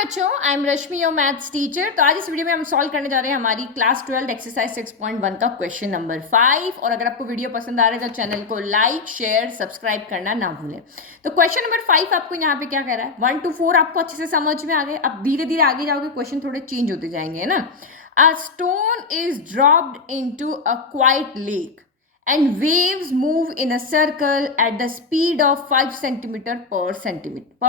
बच्चों, I am Rashmi your maths teacher. तो आज इस वीडियो में हम सॉल्व करने जा रहे हैं हमारी क्लास 12 एक्सरसाइज 6.1 का क्वेश्चन नंबर 5। और अगर आपको वीडियो पसंद आ रहा है तो चैनल को लाइक शेयर सब्सक्राइब करना ना भूलें। तो क्वेश्चन नंबर 5 आपको यहाँ पे क्या कह रहा है, 1 to 4 आपको अच्छे से समझ में आ गए। अब धीरे धीरे आगे जाओगे क्वेश्चन थोड़े चेंज होते जाएंगे, है ना। A stone is dropped into a quite lake and waves move in a circle at the speed of 5 centimetre पर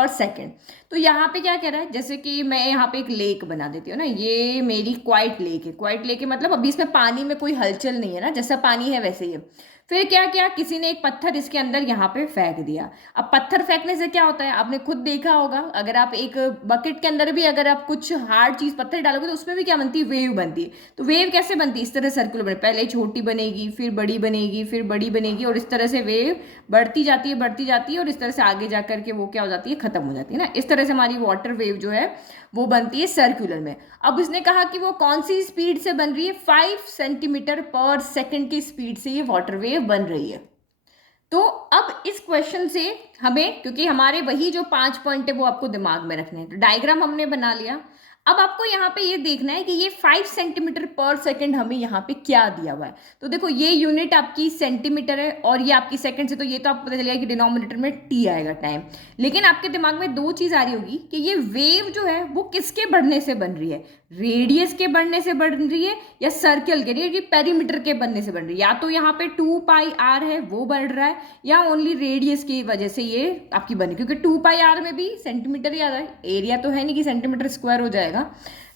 सेकेंड। तो यहाँ पे क्या कह रहा है, जैसे कि मैं यहाँ पे एक लेक बना देती हूँ ना, ये मेरी क्वाइट लेक है। क्वाइट लेक है मतलब अभी इसमें पानी में कोई हलचल नहीं है ना, जैसा पानी है वैसे ही है। फिर क्या किया, किसी ने एक पत्थर इसके अंदर यहाँ पे फेंक दिया। अब पत्थर फेंकने से क्या होता है, आपने खुद देखा होगा, अगर आप एक बकेट के अंदर भी अगर आप कुछ हार्ड चीज पत्थर डालोगे तो उसमें भी क्या बनती है, वेव बनती है। तो वेव कैसे बनती है, इस तरह सर्कुलर बने, पहले छोटी बनेगी फिर बड़ी बनेगी फिर बड़ी बनेगी और इस तरह से वेव बढ़ती जाती है और इस तरह से आगे जा करके वो क्या हो जाती है, खत्म हो जाती है ना। इस तरह से हमारी वाटर वेव जो है वो बनती है सर्कुलर में। अब उसने कहा कि वो कौन सी स्पीड से बन रही है, 5 सेंटीमीटर पर सेकेंड की स्पीड से ये वाटर वेव बन रही है। तो अब इस क्वेश्चन से हमें, क्योंकि हमारे वही जो 5 पॉइंट है वो आपको दिमाग में रखने हैं, तो डायग्राम हमने बना लिया। अब आपको यहाँ पे ये देखना है कि ये 5 सेंटीमीटर पर सेकंड हमें यहाँ पे क्या दिया हुआ है। तो देखो ये यूनिट आपकी सेंटीमीटर है और ये आपकी सेकंड से, तो ये तो आपको पता चलेगा कि डिनोमिनेटर में टी आएगा, टाइम। लेकिन आपके दिमाग में दो चीज आ रही होगी कि ये वेव जो है वो किसके बढ़ने से बन रही है, रेडियस के बढ़ने से बन रही है या सर्कल के, ये पेरीमीटर के बनने से बन रही है। या तो यहाँ पे 2πr है वो बढ़ रहा है, या ओनली रेडियस की वजह से ये आपकी बनी, क्योंकि 2πr में भी सेंटीमीटर ही आ रहा है, एरिया तो है नहीं कि सेंटीमीटर स्क्वायर हो जाएगा।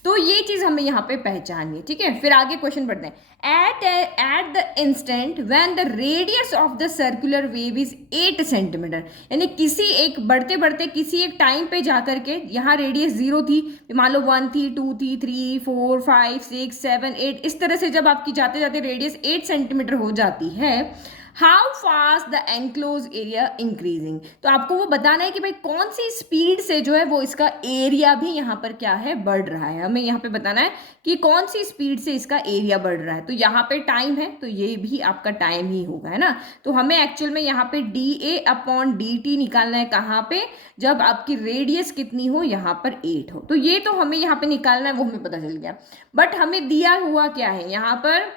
तो ये चीज हमें यहाँ पे पहचाननी है, ठीक है। फिर आगे क्वेश्चन बढ़ते हैं। At the instant when the radius of the circular wave is 8 centimetre, यानी किसी एक बढ़ते बढ़ते किसी एक टाइम पे जाकर के, यहाँ रेडियस 0 थी, मान लो 1 थी, 2 थी, 3 4 5 6 7 8, इस तरह से जब आपकी जाते जाते रेडियस 8 सेंटीमीटर हो जाती है, how fast the enclose area increasing. तो आपको वो बताना है कि भाई कौन सी स्पीड से जो है वो इसका एरिया भी यहाँ पर क्या है, बढ़ रहा है। हमें यहाँ पे बताना है कि कौन सी स्पीड से इसका एरिया बढ़ रहा है। तो यहाँ पे टाइम है तो ये भी आपका टाइम ही होगा, है ना। तो हमें एक्चुअल में यहाँ पे dA/dt निकालना है, कहाँ पे, जब आपकी रेडियस कितनी हो, यहाँ पर 8 हो। तो ये तो हमें यहाँ पे निकालना है, वो हमें पता चल गया। बट हमें दिया हुआ क्या है, यहाँ पर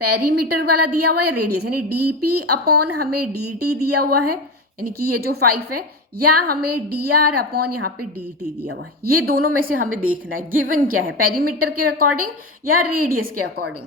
पेरीमीटर वाला दिया हुआ है, रेडियस यानी dp/ हमें dt दिया हुआ है, यानी कि ये जो 5 है, या हमें dr/ यहाँ पे dt दिया हुआ है। ये दोनों में से हमें देखना है गिवन क्या है, पेरीमीटर के अकॉर्डिंग या रेडियस के अकॉर्डिंग।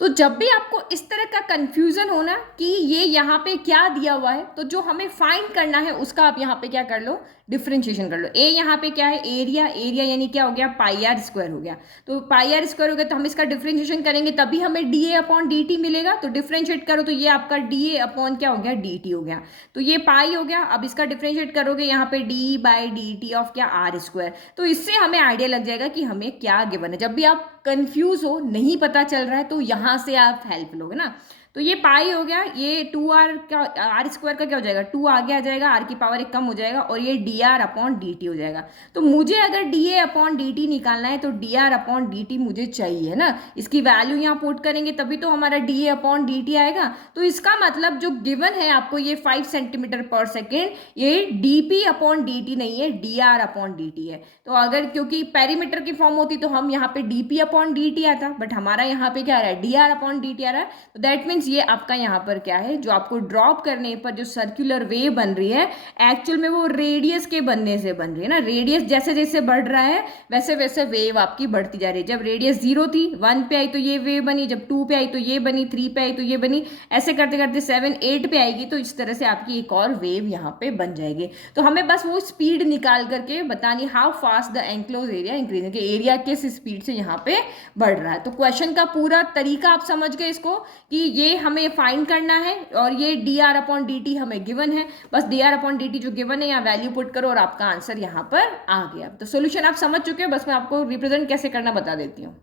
तो जब भी आपको इस तरह का कंफ्यूजन होना कि ये यहाँ पे क्या दिया हुआ है, तो जो हमें फाइंड करना है उसका आप यहाँ पे क्या कर लो, डिफरेंशिएशन कर लो। ए यहाँ पे क्या है, एरिया, एरिया यानी क्या हो गया, πr² हो गया। तो πr² हो गया तो हम इसका डिफरेंशिएशन करेंगे तभी हमें dA/dt मिलेगा। तो डिफरेंशिएट करो तो ये आपका dA/ क्या हो गया, dt हो गया। तो ये पाई हो गया। अब इसका डिफरेंशिएट करोगे यहाँ पे d/dt ऑफ क्या, r²। तो इससे हमें आइडिया लग जाएगा कि हमें क्या गिवन है। जब भी आप कंफ्यूज हो, नहीं पता चल रहा है, तो यहाँ से आप हेल्प लोगे ना। तो ये पाई हो गया, ये 2r का, r² का क्या हो जाएगा, 2 आगे आ जाएगा, r की पावर 1 कम हो जाएगा और ये dr/dt हो जाएगा। तो मुझे अगर dA/dt निकालना है तो dr/dt मुझे चाहिए ना, इसकी वैल्यू यहाँ पुट करेंगे तभी तो हमारा dA/dt आएगा। तो इसका मतलब जो गिवन है आपको ये 5 सेंटीमीटर पर सेकेंड, ये dp/dt नहीं है, dr/dt है। तो अगर क्योंकि पेरीमीटर की फॉर्म होती तो हम यहाँ पे dp/dt आता, बट हमारा यहाँ पे क्या आ रहा है, dr/dt आ रहा है। तो दैट मीन्स ये आपका यहाँ पर क्या है, जो आपको ड्रॉप करने पर जो सर्कुलर वेव बन रही है, एक्चुअल में वो रेडियस के बनने से बन रही है ना। रेडियस जैसे जैसे बढ़ रहा है वैसे वैसे वेव आपकी बढ़ती जा रही है। जब रेडियस 0 थी, 1 पे आई तो ये वेव बनी, जब 2 पे आई तो ये बनी, 3 पे आई तो ये बनी, ऐसे करते करते 7 8 पे आएगी तो इस तरह से आपकी एक और वेव यहाँ पे बन जाएगी। तो हमें बस वो स्पीड निकाल करके बतानी, how fast the enclose area increasing, area किस स्पीड से यहाँ पे बढ़ रहा है। तो क्वेश्चन का पूरा तरीका आप समझ गए इसको, कि ये हमें फाइंड करना है और ये dr/dt हमें गिवन है। बस dr/dt जो गिवन है यहाँ वैल्यू पुट करो और आपका आंसर यहाँ पर आ गया। तो सोल्यूशन आप समझ चुके हो, बस मैं आपको रिप्रेजेंट कैसे करना बता देती हूँ।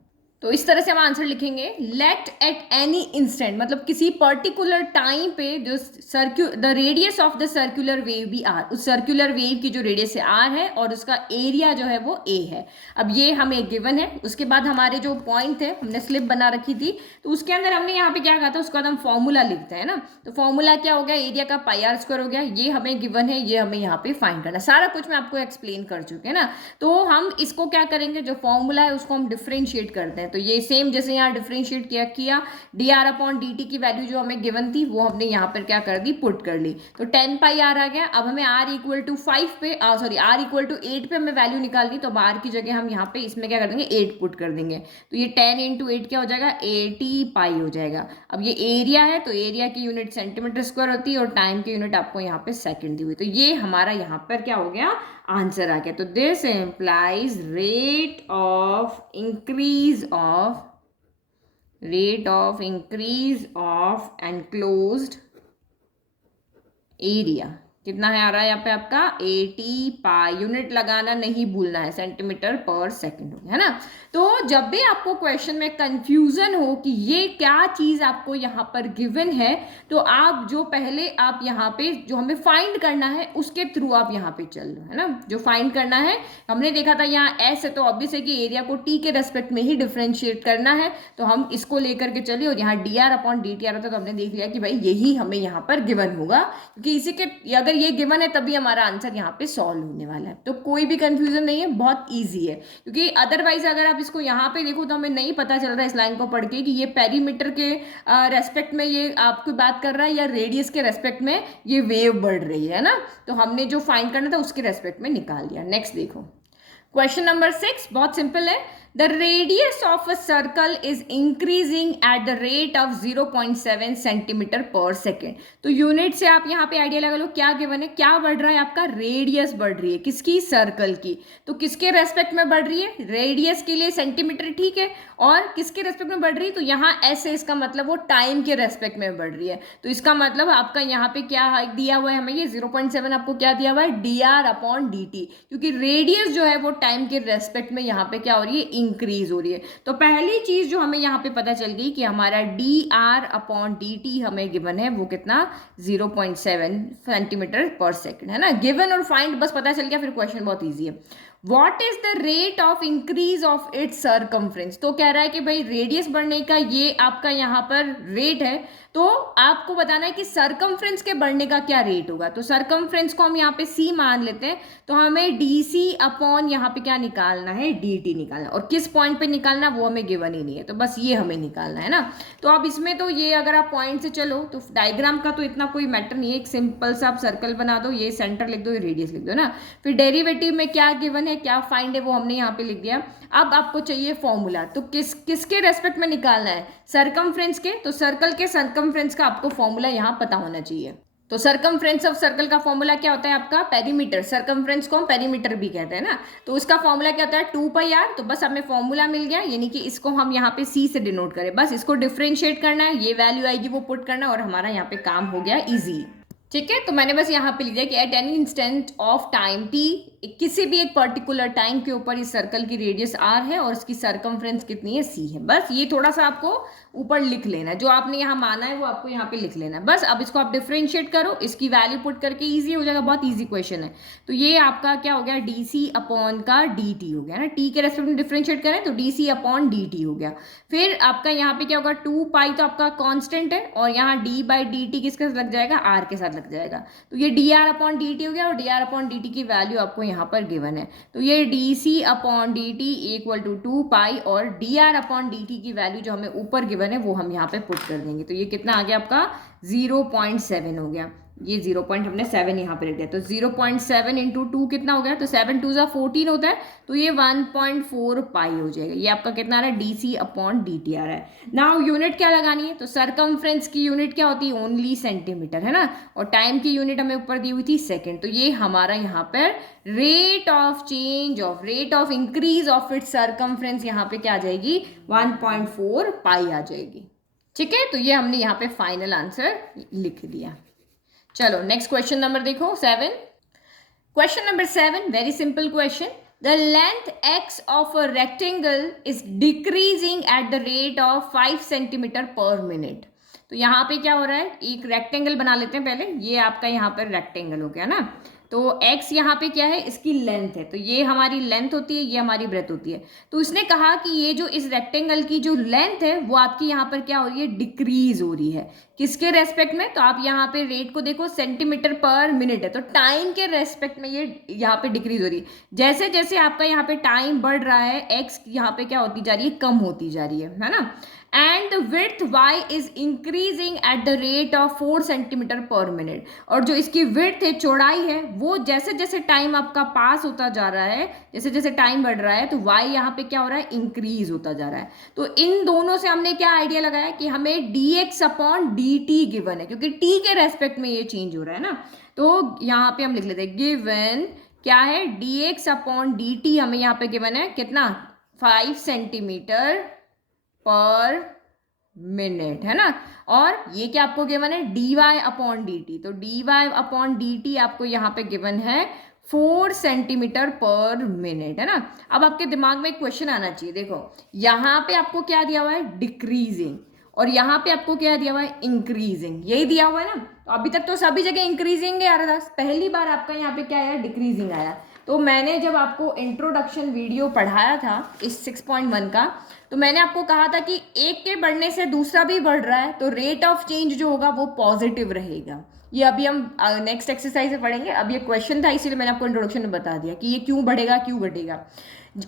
तो इस तरह से हम आंसर लिखेंगे, लेट एट एनी इंस्टेंट, मतलब किसी पर्टिकुलर टाइम पे जो the radius of the circular wave भी आर, उस सर्कुलर वेव की जो रेडियस है आर है और उसका एरिया जो है वो ए है। अब ये हमें गिवन है। उसके बाद हमारे जो पॉइंट थे हमने स्लिप बना रखी थी, तो उसके अंदर हमने यहाँ पे क्या कहा था, उसके बाद हम फॉर्मूला लिखते हैं ना। तो फॉर्मूला क्या हो गया, एरिया का पाई आर स्क्वायर हो गया, ये हमें गिवन है, ये हमें यहाँ पे फाइंड करना, सारा कुछ मैं आपको एक्सप्लेन कर चुके हैं ना। तो हम इसको क्या करेंगे, जो फॉर्मूला है उसको हम डिफ्रेंशिएट करते हैं। तो ये सेम जैसे यहाँ डिफरेंशिएट किया D r upon d t की वैल्यू जो हमें गिवन थी वो हमने यहाँ पर क्या कर दी, पुट कर ली। तो 10 पाई आर आ गया। अब हमें आर इक्वल टू 5 पे आर इक्वल टू 8 पे हमें वैल्यू निकालनी, तो आर की जगह हम यहाँ पे इसमें क्या कर देंगे, 8 पुट कर देंगे। तो ये 10 इंटू 8 क्या हो जाएगा, 80 पाई हो जाएगा। अब ये एरिया है, तो एरिया की यूनिट सेंटीमीटर स्क्वायर होती है और टाइम की यूनिट आपको यहाँ पे सेकेंड दी हुई। तो ये हमारा यहाँ पर क्या हो गया, आंसर आ गया। तो this implies rate of increase of enclosed area कितना है आ रहा है यहाँ पे आपका 80 पाई। यूनिट लगाना नहीं भूलना है, सेंटीमीटर पर सेकंड हो गया, है ना। तो जब भी आपको क्वेश्चन में कंफ्यूजन हो कि ये क्या चीज आपको यहाँ पर गिवन है, तो आप जो पहले आप यहाँ पे जो हमें फाइंड करना है उसके थ्रू आप यहाँ पे चल लो, है ना। जो फाइंड करना है, हमने देखा था यहाँ एस है, तो ऑब्वियस है कि एरिया को टी के रेस्पेक्ट में ही डिफ्रेंशिएट करना है, तो हम इसको लेकर के चलिए। और यहाँ D r upon d T R होता है, तो हमने देख लिया कि भाई यही हमें यहाँ पर गिवन होगा, क्योंकि इसी के अगर ये गिवन है तभी हमारा आंसर यहाँ पे सॉल्व होने वाला है। तो कोई भी कंफ्यूजन नहीं है, बहुत इजी है। क्योंकि अदरवाइज अगर आप इसको यहाँ पे देखो तो हमें नहीं पता चल रहा है इस लाइन को पढ़ के कि ये पेरीमीटर के रेस्पेक्ट में ये आपकी बात कर रहा है या रेडियस के रेस्पेक्ट में ये वेव बढ़ रही है ना। तो हमने जो फाइंड करना था उसके रेस्पेक्ट में निकाल दिया। नेक्स्ट देखो, क्वेश्चन नंबर 6 बहुत सिंपल है। The radius of a circle is increasing at the rate of 0.7 centimetre पर सेकेंड। तो यूनिट से आप यहाँ पे आइडिया लगा लो क्या गिवन है, क्या बढ़ रहा है आपका, रेडियस बढ़ रही है, किसकी, सर्कल की। तो किसके रेस्पेक्ट में बढ़ रही है, रेडियस के लिए सेंटीमीटर ठीक है, और किसके रेस्पेक्ट में बढ़ रही है, तो यहाँ ऐसे, इसका मतलब वो टाइम के रेस्पेक्ट में बढ़ रही है। तो इसका मतलब आपका यहाँ पे क्या दिया हुआ है हमें, ये 0.7 आपको क्या दिया हुआ है, D r upon d T, क्योंकि रेडियस जो है वो टाइम के रेस्पेक्ट में यहाँ पे क्या हो रही है, इंक्रीज हो रही है। तो पहली चीज जो हमें यहाँ पे पता चल गई कि हमारा D r upon d T हमें गिवन है वो कितना, 0.7 सेंटीमीटर पर सेकेंड, है ना। गिवन और फाइंड बस पता चल गया, फिर क्वेश्चन बहुत ईजी है। What is the rate of increase of its circumference? तो कह रहा है कि भाई रेडियस बढ़ने का ये आपका यहाँ पर रेट है, तो आपको बताना है कि सरकमफ्रेंस के बढ़ने का क्या रेट होगा। तो सरकमफ्रेंस को हम यहाँ पे c मान लेते हैं, तो हमें डी सी अपॉन यहाँ पे क्या निकालना है, डी टी निकालना, और किस पॉइंट पे निकालना वो हमें गिवन ही नहीं है, तो बस ये हमें निकालना है ना। तो अब इसमें तो ये अगर आप पॉइंट से चलो तो डायग्राम का तो इतना कोई मैटर नहीं है, एक सिंपल सा आप सर्कल बना दो, ये सेंटर लिख दो, ये रेडियस लिख दो ना। फिर डेरिवेटिव में क्या गिवन है, क्या फाइंड है वो हमने यहाँ पे लिख दिया। अब आपको चाहिए फॉर्मूला, तो किसके रेस्पेक्ट में निकालना है, सरकमफ्रेंस के। तो सर्कल के सरकमफ्रेंस का आपको फॉर्मूला यहाँ पता होना चाहिए। तो सरकमफ्रेंस ऑफ सर्कल का फॉर्मूला क्या होता है आपका, पेरीमीटर। सरकमफ्रेंस को हम पेरीमीटर भी कहते हैं ना। तो उसका फॉर्मूला क्या होता है, 2 पाई आर। तो बस हमें फॉर्मूला मिल गया, यानी कि इसको हम यहाँ पे सी से डिनोट करें, बस इसको डिफ्रेंशिएट करना है, ये वैल्यू आएगी वो पुट करना है, और हमारा यहाँ पे काम हो गया ईजी। ठीक है, तो मैंने बस यहाँ पे लिख दिया कि at any instant of time T, किसी भी एक पर्टिकुलर टाइम के ऊपर इस सर्कल की रेडियस आर है और इसकी सरकमफ्रेंस कितनी है, सी है। बस ये थोड़ा सा आपको ऊपर लिख लेना है, जो आपने यहाँ माना है वो आपको यहाँ पे लिख लेना है। बस अब इसको आप डिफ्रेंशिएट करो, इसकी वैल्यू पुट करके इजी हो जाएगा, बहुत इजी क्वेश्चन है। तो ये आपका क्या हो गया, डी सी अपॉन का डी टी हो गया ना, टी के रेस्पेक्ट में डिफ्रेंशिएट करें तो d c upon d t हो गया। फिर आपका यहाँ पे क्या होगा, 2 पाई तो आपका कॉन्स्टेंट है, और यहाँ डी बाई डी टी किसके साथ लग जाएगा, आर के साथ लग जाएगा। तो ये d r upon d t हो गया, और d r upon d t की वैल्यू आपको यहाँ पर गिवन है। तो ये d c upon d t equal to 2 pi, और d r upon d t की वैल्यू जो हमें ऊपर गिवन है वो हम यहाँ पे पुट कर देंगे। तो ये कितना आ गया आपका, 0.7 हो गया। ये 0 पॉइंट हमने 7 यहाँ पे रख दिया, तो 0.7 इंटू 2 कितना हो गया, तो 7 2 14 होता है, तो ये 1.4 पाई हो जाएगा। ये आपका कितना आ रहा है, d c upon d t आ रहा है। नाउ यूनिट क्या लगानी है, तो सरकमफ्रेंस की यूनिट क्या होती है, ओनली सेंटीमीटर, है ना, और टाइम की यूनिट हमें ऊपर दी हुई थी सेकेंड। तो ये हमारा यहाँ पर rate of change of rate of increase of its circumference यहाँ पे क्या आ जाएगी, 1.4 पाई आ जाएगी। ठीक है, तो ये हमने यहाँ पे फाइनल आंसर लिख दिया। चलो नेक्स्ट क्वेश्चन नंबर देखो 7। Question number 7 very simple question. The length x of a rectangle is decreasing at the rate of 5 centimetre पर मिनट। तो यहाँ पे क्या हो रहा है, एक रेक्टेंगल बना लेते हैं पहले, ये आपका यहाँ पर रेक्टेंगल हो गया ना। तो x यहाँ पे क्या है, इसकी लेंथ है, तो ये हमारी लेंथ होती है, ये हमारी ब्रेथ होती है। तो इसने कहा कि ये जो इस रेक्टेंगल की जो लेंथ है वो आपकी यहाँ पर क्या हो रही है, डिक्रीज हो रही है। किसके रेस्पेक्ट में, तो आप यहाँ पे रेट को देखो, सेंटीमीटर पर मिनट है, तो टाइम के रेस्पेक्ट में ये यहाँ पे डिक्रीज हो रही है। जैसे जैसे आपका यहाँ पे टाइम बढ़ रहा है, एक्स यहाँ पे क्या होती जा रही है, कम होती जा रही है ना। And the width y is increasing at the rate of 4 centimetre पर मिनट। और जो इसकी विड्थ है, चौड़ाई है, वो जैसे जैसे टाइम आपका पास होता जा रहा है, जैसे जैसे टाइम बढ़ रहा है, तो y यहाँ पे क्या हो रहा है, इंक्रीज होता जा रहा है। तो इन दोनों से हमने क्या आइडिया लगाया कि हमें dx अपॉन dt गिवन है, क्योंकि t के रेस्पेक्ट में ये चेंज हो रहा है ना। तो यहाँ पे हम लिख लेते हैं गिवन क्या है, dx अपॉन dt हमें यहाँ पे गिवन है कितना, 5 सेंटीमीटर पर मिनट, है ना। और ये क्या आपको गिवन है, dy अपॉन dt, तो dy अपॉन dt आपको यहाँ पे गिवन है 4 सेंटीमीटर पर मिनट, है ना। अब आपके दिमाग में एक क्वेश्चन आना चाहिए, देखो यहाँ पे आपको क्या दिया हुआ है, डिक्रीजिंग, और यहाँ पे आपको क्या दिया हुआ है, इंक्रीजिंग, यही दिया हुआ है ना। तो अभी तक तो सभी जगह इंक्रीजिंग आ रहा था, पहली बार आपका यहाँ पे क्या आया, डिक्रीजिंग आया। तो मैंने जब आपको इंट्रोडक्शन वीडियो पढ़ाया था इस 6.1 का, तो मैंने आपको कहा था कि एक के बढ़ने से दूसरा भी बढ़ रहा है, तो रेट ऑफ चेंज जो होगा वो पॉजिटिव रहेगा। ये अभी हम नेक्स्ट एक्सरसाइज में पढ़ेंगे, अब ये क्वेश्चन था इसीलिए मैंने आपको इंट्रोडक्शन में बता दिया कि ये क्यों बढ़ेगा क्यों घटेगा।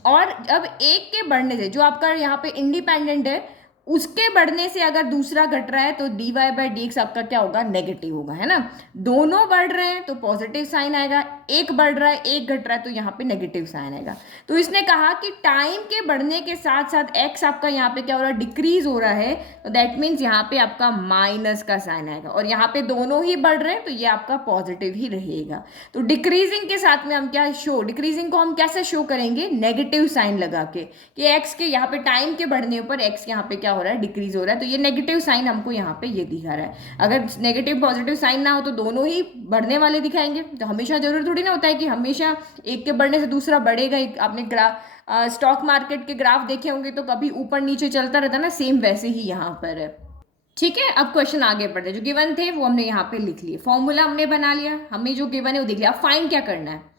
और अब एक के बढ़ने से जो आपका यहाँ पे इंडिपेंडेंट है, उसके बढ़ने से अगर दूसरा घट रहा है तो dy बाई डी एक्स आपका क्या होगा, नेगेटिव होगा, है ना। दोनों बढ़ रहे हैं तो पॉजिटिव साइन आएगा, एक बढ़ रहा है एक घट रहा है तो यहाँ पे नेगेटिव साइन आएगा। तो इसने कहा कि टाइम के बढ़ने के साथ साथ x आपका यहाँ पे क्या हो रहा है, डिक्रीज हो रहा है, तो दैट मीन्स यहाँ पे आपका माइनस का साइन आएगा, और यहाँ पे दोनों ही बढ़ रहे हैं तो ये आपका पॉजिटिव ही रहेगा। तो डिक्रीजिंग के साथ में हम क्या शो, डिक्रीजिंग को हम कैसे शो करेंगे, नेगेटिव साइन लगा के, कि एक्स के यहाँ पे टाइम के बढ़ने पर एक्स यहाँ पे क्या हो रहा है, डिक्रीज हो रहा है, तो ये नेगेटिव साइन हमको यहाँ पे ये दिखा रहा है। अगर नेगेटिव पॉजिटिव साइन ना हो तो दोनों ही बढ़ने वाले दिखाएंगे, तो हमेशा जरूर थोड़ी ना होता है कि हमेशा एक के बढ़ने से दूसरा बढ़ेगा। आपने स्टॉक मार्केट के ग्राफ देखे होंगे तो कभी ऊपर नीचे चलता रहता है ना, सेम वैसे ही यहाँ पर है। ठीक है, अब क्वेश्चन आगे बढ़ते हैं। जो गिवन थे वो हमने यहाँ पे लिख लिए, फॉर्मूला हमने बना लिया, हमें जो गिवन है वो देख लिया। अब फाइंड क्या करना है,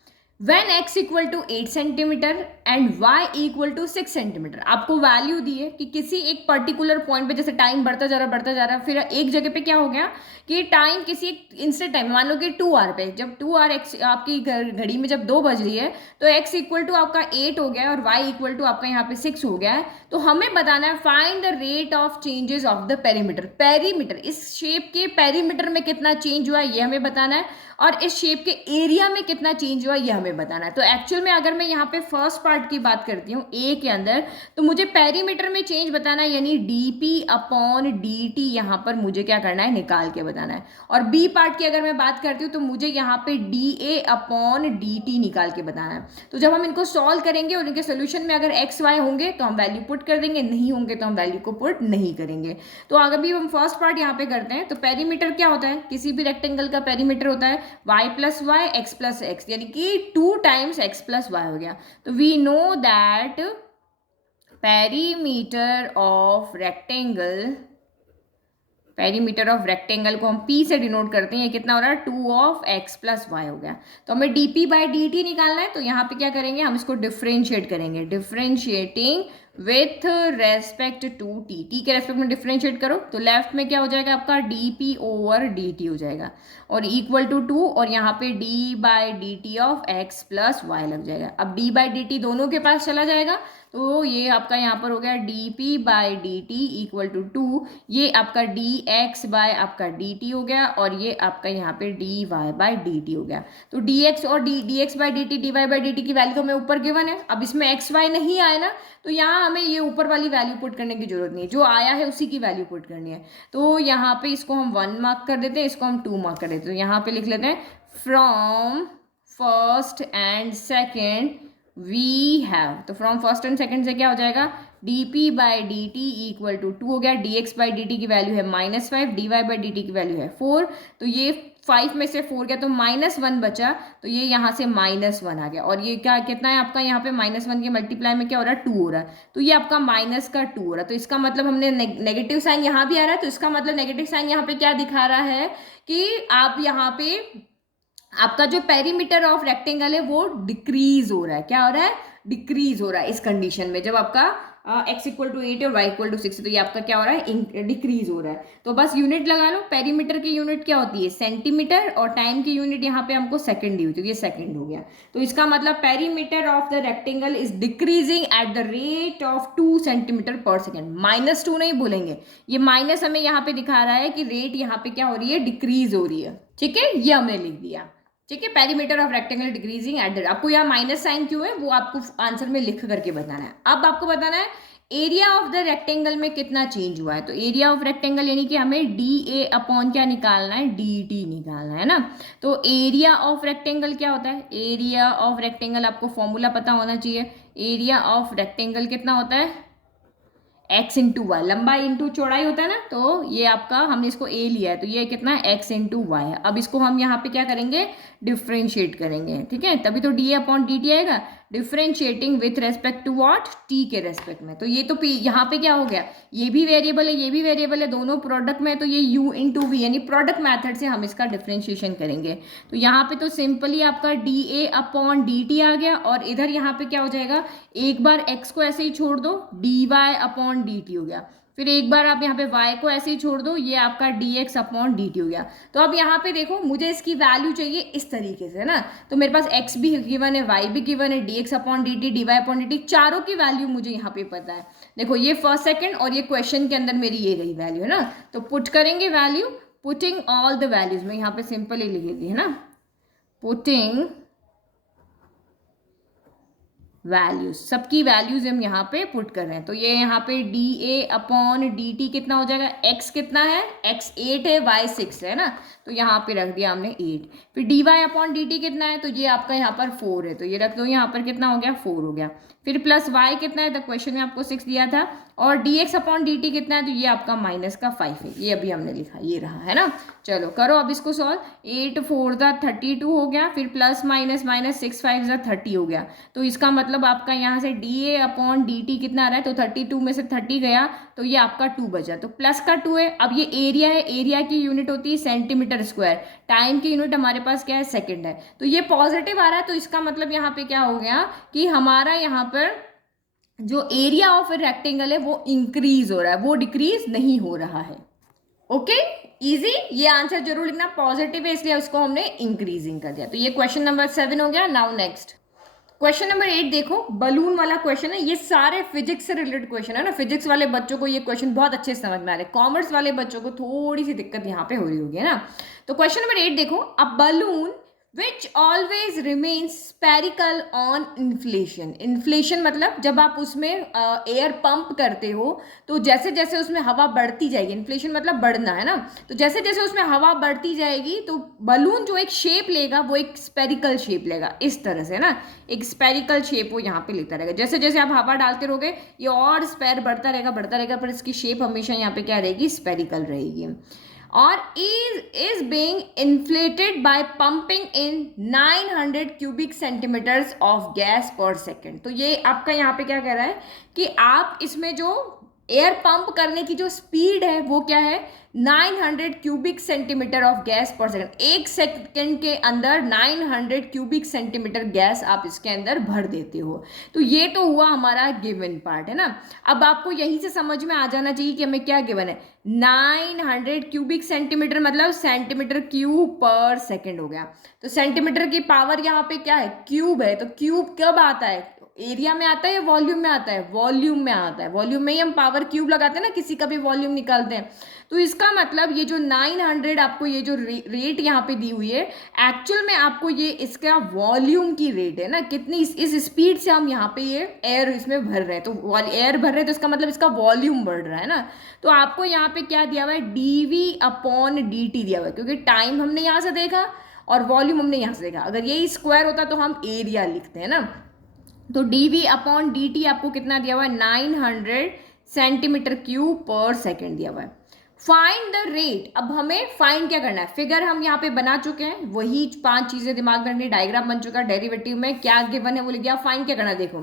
when x equal to 8 centimetre and y equal to 6 centimetre, आपको वैल्यू दी है कि किसी एक पर्टिकुलर पॉइंट पे, जैसे टाइम बढ़ता जा रहा है, फिर एक जगह पे क्या हो गया कि टाइम किसी एक इंस्टेंट टाइम, मान लो कि 2 आवर पे, जब 2 आवर एक्स आपकी घड़ी में जब 2 बज रही है तो x इक्वल टू आपका 8 हो गया है और y इक्वल टू आपका यहाँ पे 6 हो गया है। तो हमें बताना है find the rate of changes of the perimeter, perimeter इस शेप के पेरीमीटर में कितना चेंज हुआ है ये हमें बताना है, और इस शेप के एरिया में कितना चेंज हुआ ये हमें बताना है। तो एक्चुअल में अगर मैं यहाँ पे फर्स्ट पार्ट की बात करती हूँ ए के अंदर, तो मुझे पेरीमीटर में चेंज बताना है, यानी dp अपॉन dt यहाँ पर मुझे क्या करना है, निकाल के बताना है। और बी पार्ट की अगर मैं बात करती हूँ तो मुझे यहाँ पे dA अपॉन dt निकाल के बताना है। तो जब हम इनको सॉल्व करेंगे और इनके सोल्यूशन में अगर x y होंगे तो हम वैल्यू पुट कर देंगे, नहीं होंगे तो हम वैल्यू को पुट नहीं करेंगे। तो अगर भी हम फर्स्ट पार्ट यहाँ पे करते हैं, तो पेरीमीटर क्या होता है, किसी भी रेक्टेंगल का पेरीमीटर होता है y plus y x plus x, यानी कि 2 टाइम्स x प्लस वाई हो गया। तो we know that perimeter of rectangle, perimeter of rectangle को हम p से डिनोट करते हैं, ये कितना हो रहा है, 2 ऑफ x प्लस वाई हो गया। तो हमें dp बाई dt निकालना है, तो यहाँ पे क्या करेंगे, हम इसको डिफ्रेंशिएट करेंगे, differentiating with respect to t के रेस्पेक्ट में डिफ्रेंशिएट करो, तो लेफ्ट में क्या हो जाएगा आपका dp ओवर dt हो जाएगा, और इक्वल टू 2, और यहाँ पे d by dt of x plus y लग जाएगा। अब d बाई dt दोनों के पास चला जाएगा, तो ये आपका यहाँ पर हो गया dp by dt equal to 2, ये आपका dx बाय आपका dt हो गया, और ये आपका यहाँ पे dy बाई dt हो गया। तो dx और dx by dt, dy by dt की वैल्यू तो हमें ऊपर गिवन है। अब इसमें xy नहीं आए ना, तो यहाँ हमें ये ऊपर वाली वैल्यू पुट करने की जरूरत नहीं है, जो आया है उसी की वैल्यू पुट करनी है। तो यहाँ पे इसको हम 1 मार्क कर देते हैं, इसको हम 2 मार्क कर देते हैं। तो यहाँ पे लिख लेते हैं from first and second we have, तो फ्रॉम फर्स्ट एंड सेकंड से क्या हो जाएगा, dp by dt equal to 2 हो गया, dx बाई dt की वैल्यू है -5, dy बाई dt की वैल्यू है 4, तो ये 5 में से 4 गया तो -1 बचा, तो ये यहाँ से -1 आ गया। और ये क्या कितना है आपका यहाँ पे -1 के मल्टीप्लाई में क्या हो रहा है 2 हो रहा है, तो ये आपका -2 हो रहा है। तो इसका मतलब हमने नेगेटिव साइन यहाँ भी आ रहा है, तो इसका मतलब नेगेटिव साइन यहाँ पे क्या दिखा रहा है कि आप यहाँ पे आपका जो पेरीमीटर ऑफ रेक्टेंगल है वो डिक्रीज हो रहा है। क्या हो रहा है? डिक्रीज हो रहा है इस कंडीशन में, जब आपका x इक्वल टू 8 और y इक्वल टू 6, तो ये आपका क्या हो रहा है? डिक्रीज हो रहा है। तो बस यूनिट लगा लो, पेरीमीटर की यूनिट क्या होती है? सेंटीमीटर, और टाइम की यूनिट यहाँ पे हमको सेकंड दी हुई थी, ये सेकंड हो गया। तो इसका मतलब perimeter of the rectangle is decreasing at the rate of 2 centimetre पर सेकेंड। -2 नहीं बोलेंगे, ये माइनस हमें यहाँ पे दिखा रहा है कि रेट यहाँ पे क्या हो रही है? डिक्रीज हो रही है। ठीक है, ये हमने लिख दिया। ठीक है, perimeter of rectangle decreasing at the, आपको यहाँ माइनस साइन क्यों है वो आपको आंसर में लिख करके बताना है। अब आपको बताना है एरिया ऑफ द रेक्टेंगल में कितना चेंज हुआ है। तो एरिया ऑफ रेक्टेंगल यानी कि हमें DA अपॉन क्या निकालना है? DT निकालना है ना। तो एरिया ऑफ रेक्टेंगल क्या होता है? एरिया ऑफ रेक्टेंगल आपको फॉर्मूला पता होना चाहिए। एरिया ऑफ रेक्टेंगल कितना होता है? x इंटू वाई, लंबाई इंटू चौड़ाई होता है ना। तो ये आपका, हमने इसको a लिया है, तो ये कितना है? x इंटू वाई है। अब इसको हम यहाँ पे क्या करेंगे? डिफ्रेंशिएट करेंगे। ठीक है, तभी तो DA अपॉन DT आएगा। Differentiating with respect to what? t के रेस्पेक्ट में। तो ये तो यहाँ पे क्या हो गया? ये भी वेरिएबल है, ये भी वेरिएबल है, दोनों प्रोडक्ट में, तो ये u इंटू वी, यानी प्रोडक्ट मैथड से हम इसका डिफ्रेंशिएशन करेंगे। तो यहाँ पे तो सिंपली आपका DA अपॉन DT आ गया, और इधर यहाँ पे क्या हो जाएगा? एक बार x को ऐसे ही छोड़ दो, dy अपॉन DT हो गया। फिर एक बार आप यहाँ पे y को ऐसे ही छोड़ दो, ये आपका dx अपॉन dt हो गया। तो अब यहाँ पे देखो, मुझे इसकी वैल्यू चाहिए इस तरीके से ना, तो मेरे पास x भी गिवन है, y भी गिवन है, dx upon dt, dy upon dt, चारों की वैल्यू मुझे यहाँ पे पता है। देखो ये फर्स्ट सेकंड और ये क्वेश्चन के अंदर मेरी ये रही वैल्यू है ना, तो पुट करेंगे value, putting all the values में, यहाँ पे सिंपल ही लिख देती है ना, पुटिंग वैल्यूज, सबकी वैल्यूज हम यहाँ पे पुट कर रहे हैं। तो ये यहाँ पे DA अपॉन DT कितना हो जाएगा? x कितना है? x 8 है, y 6 है ना, तो यहाँ पे रख दिया हमने 8। फिर dy अपॉन DT कितना है? तो ये आपका यहाँ पर 4 है, तो ये रख दो, यहाँ पर कितना हो गया? 4 हो गया। फिर प्लस y कितना है? तो क्वेश्चन में आपको 6 दिया था। और dx अपॉन dt कितना है? तो ये आपका -5 है, ये अभी हमने लिखा, ये रहा है ना। चलो करो अब इसको सॉल्व। 8 4 32 हो गया, फिर प्लस माइनस माइनस 6 5 30 हो गया। तो इसका मतलब आपका यहाँ से DA अपॉन DT कितना आ रहा है? तो 32 में से 30 गया, तो ये आपका 2 बचा, तो प्लस का 2 है। अब ये एरिया है, एरिया की यूनिट होती है सेंटीमीटर स्क्वायर, टाइम की यूनिट हमारे पास क्या है? सेकेंड है। तो ये पॉजिटिव आ रहा है, तो इसका मतलब यहाँ पे क्या हो गया कि हमारा यहाँ पर जो एरिया ऑफ रेक्टेंगल है वो इंक्रीज हो रहा है, वो डिक्रीज नहीं हो रहा है। ओके, इजी, ये आंसर जरूर लिखना, पॉजिटिव है इसलिए उसको हमने इंक्रीजिंग कर दिया। तो ये क्वेश्चन नंबर 7 हो गया। नाउ नेक्स्ट क्वेश्चन नंबर 8 देखो, बलून वाला क्वेश्चन है। ये सारे फिजिक्स से रिलेटेड क्वेश्चन है ना, फिजिक्स वाले बच्चों को ये क्वेश्चन बहुत अच्छे से समझ में आ रहे हैं, कॉमर्स वाले बच्चों को थोड़ी सी दिक्कत यहाँ पे हो रही होगी, है ना। तो क्वेश्चन नंबर 8 देखो, a balloon which always remains spherical on inflation। Inflation मतलब जब आप उसमें एयर पंप करते हो तो जैसे जैसे उसमें हवा बढ़ती जाएगी, इन्फ्लेशन मतलब बढ़ना है ना, तो जैसे जैसे उसमें हवा बढ़ती जाएगी तो बलून जो एक शेप लेगा वो एक स्पेरिकल शेप लेगा, इस तरह से ना, एक स्पेरिकल शेप वो यहाँ पे लेता रहेगा। जैसे जैसे आप हवा डालते रहोगे ये और स्पेयर बढ़ता रहेगा, पर इसकी शेप हमेशा यहाँ पे क्या रहेगी? स्पेरिकल रहेगी। और is being inflated by pumping in 900 cubic centimeters of gas per second। तो ये आपका यहाँ पे क्या कह रहा है कि आप इसमें जो एयर पंप करने की जो स्पीड है वो क्या है? 900 क्यूबिक सेंटीमीटर ऑफ गैस पर सेकंड। एक सेकंड के अंदर 900 क्यूबिक सेंटीमीटर गैस आप इसके अंदर भर देते हो। तो ये तो हुआ हमारा गिवन पार्ट, है ना। अब आपको यहीं से समझ में आ जाना चाहिए कि हमें क्या गिवन है। 900 क्यूबिक सेंटीमीटर मतलब सेंटीमीटर क्यूब पर सेकंड हो गया। तो सेंटीमीटर की पावर यहाँ पे क्या है? क्यूब है। तो क्यूब कब आता है? एरिया में आता है या वॉल्यूम में आता है? वॉल्यूम में आता है। वॉल्यूम में ही हम पावर क्यूब लगाते हैं ना, किसी का भी वॉल्यूम निकालते हैं। तो इसका मतलब ये जो 900 आपको ये जो रेट यहाँ पे दी हुई है, एक्चुअल में आपको ये इसका वॉल्यूम की रेट है ना, कितनी इस स्पीड से हम यहाँ पे ये एयर इसमें भर रहे हैं। तो एयर भर रहे हैं तो इसका मतलब इसका वॉल्यूम बढ़ रहा है ना। तो आपको यहाँ पे क्या दिया हुआ है? dv अपॉन dt दिया हुआ है, क्योंकि टाइम हमने यहाँ से देखा और वॉल्यूम हमने यहाँ से देखा। अगर यही स्क्वायर होता तो हम एरिया लिखते हैं ना। तो dv अपॉन dt आपको कितना दिया हुआ है? 900 सेंटीमीटर क्यूब पर सेकेंड दिया हुआ है। फाइंड द रेट, अब हमें फाइंड क्या करना है, फिगर हम यहाँ पे बना चुके हैं, वही 5 चीजें दिमाग में रखनी, डायग्राम बन चुका है, डेरिवेटिव में क्या गिवन है वो लिख दिया, फाइंड क्या करना है, देखो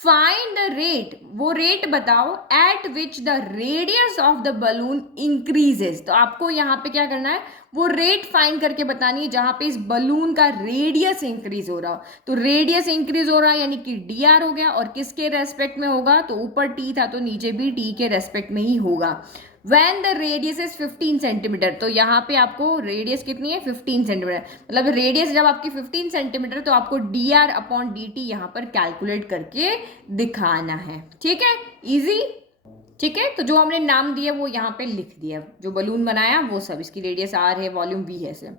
फाइंड द रेट, वो रेट बताओ eight which the radius of the balloon increases. तो आपको यहाँ पे क्या करना है, वो रेट फाइंड करके बतानी है जहां पे इस बलून का रेडियस इंक्रीज हो रहा हो। तो रेडियस इंक्रीज हो रहा है यानी कि डी आर हो गया, और किसके रेस्पेक्ट में होगा, तो ऊपर टी था तो नीचे भी टी के रेस्पेक्ट में ही होगा। When the radius is 15 centimetre, तो यहाँ पे आपको रेडियस कितनी है 15 सेंटीमीटर, मतलब रेडियस जब आपकी 15 सेंटीमीटर तो आपको D r upon d T यहाँ पर कैलकुलेट करके दिखाना है। ठीक है, इजी। ठीक है, तो जो हमने नाम दिया वो यहाँ पे लिख दिया, जो बलून बनाया वो सब, इसकी रेडियस आर है, वॉल्यूम वी है ऐसे।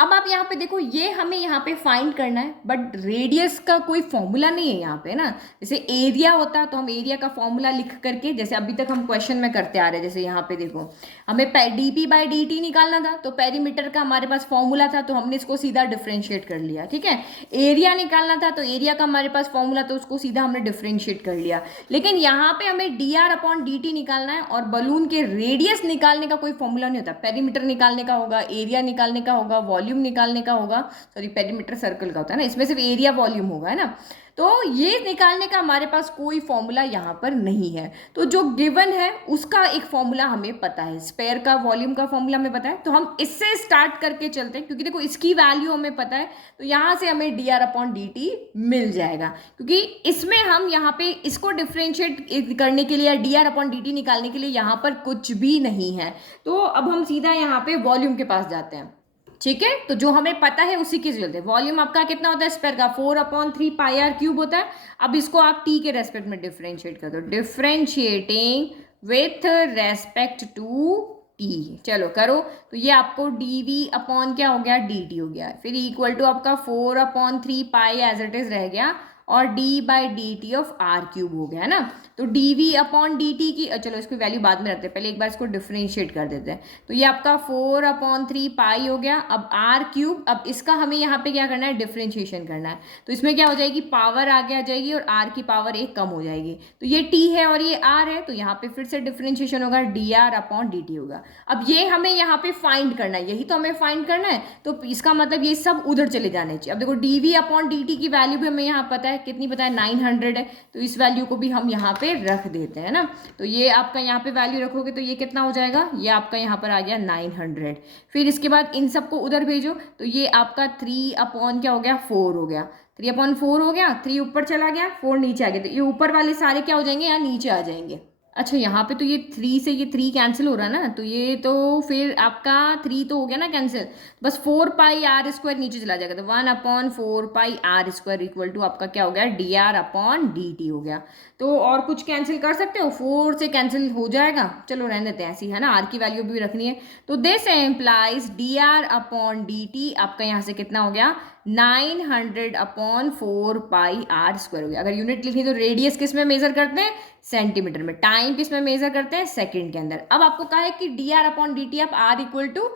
अब आप यहाँ पे देखो, ये हमें यहाँ पे फाइंड करना है, बट रेडियस का कोई फॉर्मूला नहीं है यहाँ पे ना। जैसे एरिया होता तो हम एरिया का फॉर्मूला लिख करके, जैसे अभी तक हम क्वेश्चन में करते आ रहे हैं, जैसे यहाँ पे देखो हमें डीपी बाई डी टी निकालना था, तो पेरीमीटर का हमारे पास फॉर्मूला था तो हमने इसको सीधा डिफ्रेंशिएट कर लिया। ठीक है, एरिया निकालना था तो एरिया का हमारे पास फॉर्मूला, तो उसको सीधा हमने डिफ्रेंशिएट कर लिया। लेकिन यहाँ पे हमें d r upon d T निकालना है, और बलून के रेडियस निकालने का कोई फॉर्मूला नहीं होता। पेरीमीटर निकालने का होगा, एरिया निकालने का होगा, वॉल्यूम निकालने का होगा, सॉरी पेरीमीटर सर्कल का होता है ना, इसमें सिर्फ एरिया वॉल्यूम होगा, है ना। तो ये निकालने का हमारे पास कोई फॉर्मूला यहाँ पर नहीं है। तो जो गिवन है उसका एक फॉर्मूला हमें पता है, स्पेयर का वॉल्यूम का फॉर्मूला हमें पता है, तो हम इससे स्टार्ट करके चलते हैं, क्योंकि देखो इसकी वैल्यू हमें पता है, तो यहाँ से हमें d r upon d t मिल जाएगा, क्योंकि इसमें हम यहाँ पे इसको डिफ्रेंशिएट करने के लिए, D r upon d T निकालने के लिए यहाँ पर कुछ भी नहीं है। तो अब हम सीधा यहाँ पे वॉल्यूम के पास जाते हैं। ठीक है, तो जो हमें पता है उसी की जरूरत है। वॉल्यूम आपका कितना होता है स्पेयर का, 4/3 पाई आर क्यूब होता है। अब इसको आप टी के रेस्पेक्ट में डिफ्रेंशिएट कर दो, differentiating with respect to t, चलो करो, तो ये आपको डी वी अपॉन क्या हो गया, डी टी हो गया, फिर इक्वल टू आपका 4/3 पाई एज इट इज रह गया, और d by d t of r cube हो गया, है ना। तो d v upon d t की, चलो इसकी वैल्यू बाद में रखते हैं, पहले एक बार इसको डिफ्रेंशिएट कर देते हैं। तो ये आपका 4/3 पाई हो गया। अब आर क्यूब, अब इसका हमें यहाँ पे क्या करना है, डिफ्रेंशिएशन करना है। तो इसमें क्या हो जाएगी, पावर आगे आ जाएगी और आर की पावर 1 कम हो जाएगी। तो ये टी है और ये आर है, तो यहाँ पे फिर से डिफ्रेंशिएशन होगा, D r upon d T होगा। अब ये हमें यहाँ पे फाइंड करना है, यही तो हमें फाइंड करना है, तो इसका मतलब ये सब उधर चले जाने चाहिए। अब देखो d v upon d t की वैल्यू भी हमें यहाँ पता है, कितनी पता है, 900 है, तो इस वैल्यू को भी हम यहाँ पे रख देते हैं ना। तो ये आपका यहाँ पे वैल्यू रखोगे तो ये कितना हो जाएगा, ये आपका यहाँ पर आ गया 900। फिर इसके बाद इन सबको उधर भेजो, तो ये आपका 3 अपॉन क्या हो गया, 4 हो गया, 3/4 हो गया, 3 ऊपर चला गया, 4 नीचे आ गया, तो ये ऊपर वाले सारे क्या हो जाएंगे, यहाँ नीचे आ जाएंगे। अच्छा, यहाँ पे तो ये 3 से ये 3 कैंसिल हो रहा है ना, तो ये तो फिर आपका 3 तो हो गया ना कैंसिल, बस 4 पाई आर स्क्वायर नीचे चला जाएगा, तो 1/4 पाई आर स्क्वायर इक्वल टू आपका क्या हो गया, D r upon d t हो गया। तो और कुछ कैंसिल कर सकते हो, 4 से कैंसिल हो जाएगा, चलो रहने देते हैं ऐसी, है ना, आर की वैल्यू भी रखनी है। तो this implies D r upon d T आपका यहाँ से कितना हो गया, 900/4 पाई आर स्क्वायर हो गया। अगर यूनिट लिखनी तो रेडियस किस में मेजर करते हैं, सेंटीमीटर में, टाइम किस में मेजर करते हैं, सेकंड के अंदर। अब आपको कहा है कि d r upon d t आप आर इक्वल टू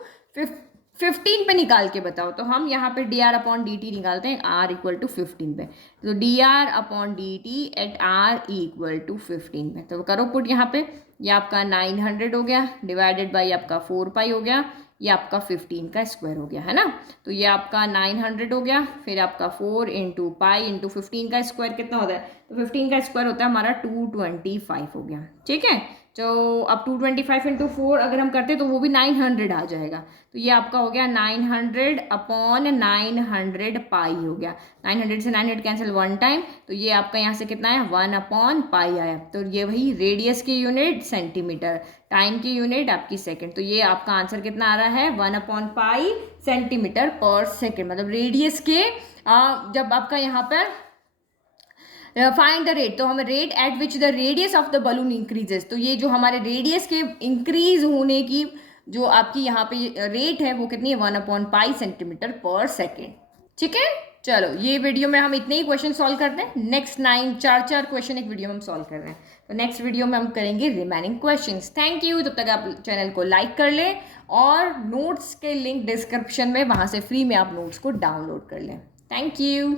15 पे निकाल के बताओ, तो हम यहाँ पे d r upon d t निकालते हैं आर इक्वल टू 15 पे, तो d r upon d t at r equal to 15 पे, तो करो पुट यहाँ पे, ये आपका 900 हो गया डिवाइडेड बाई आपका 4 पाई हो गया, ये आपका 15 का स्क्वायर हो गया, है ना। तो ये आपका 900 हो गया, फिर आपका 4 इंटू पाई इंटू 15 का स्क्वायर कितना होता है, तो 15 का स्क्वायर होता है हमारा 225 हो गया। ठीक है, तो अब 225 इंटू 4 अगर हम करते तो वो भी 900 आ जाएगा, तो ये आपका हो गया 900/900 पाई हो गया, 900 से 900 कैंसिल 1 टाइम, तो ये आपका यहाँ से कितना है, 1/पाई आया। तो ये वही रेडियस की यूनिट सेंटीमीटर, टाइम की यूनिट आपकी सेकंड, तो ये आपका आंसर कितना आ रहा है, 1/पाई सेंटीमीटर पर सेकंड, मतलब रेडियस के जब आपका यहाँ पर फाइंड द रेट, तो हमें rate at which the radius of the balloon increases, तो ये जो हमारे रेडियस के इंक्रीज होने की जो आपकी यहाँ पे रेट है वो कितनी है, 1/पाई सेंटीमीटर पर सेकेंड। ठीक है, चलो ये वीडियो में हम इतने ही क्वेश्चन सॉल्व करते हैं, नेक्स्ट 4 क्वेश्चन एक वीडियो में हम सॉल्व कर रहे हैं, तो नेक्स्ट वीडियो में हम करेंगे रिमेनिंग क्वेश्चंस। थैंक यू, तब तक आप चैनल को लाइक कर लें और नोट्स के लिंक डिस्क्रिप्शन में, वहाँ से फ्री में आप नोट्स को डाउनलोड कर लें। Thank you.